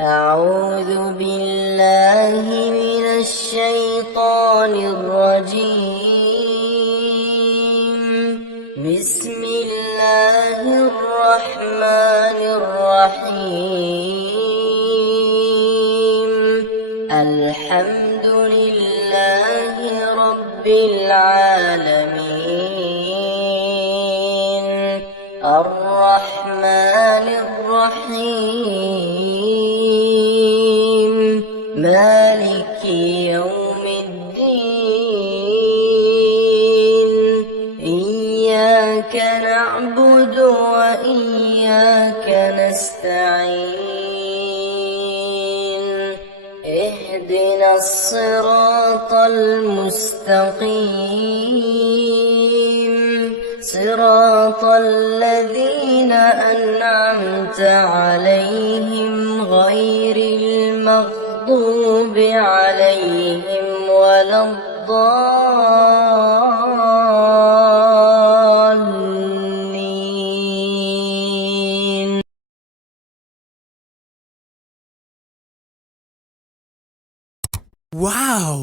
أعوذ بالله من الشيطان الرجيم. بسم الله الرحمن الرحيم. الحمد لله رب العالمين. الرحمن الرحيم. مالك يوم الدين. إياك نعبد وإياك نستعين. اهدنا الصراط المستقيم. صراط الذين أنعمت عليهم غير المغضوب عليهم ولا الضالين. واو.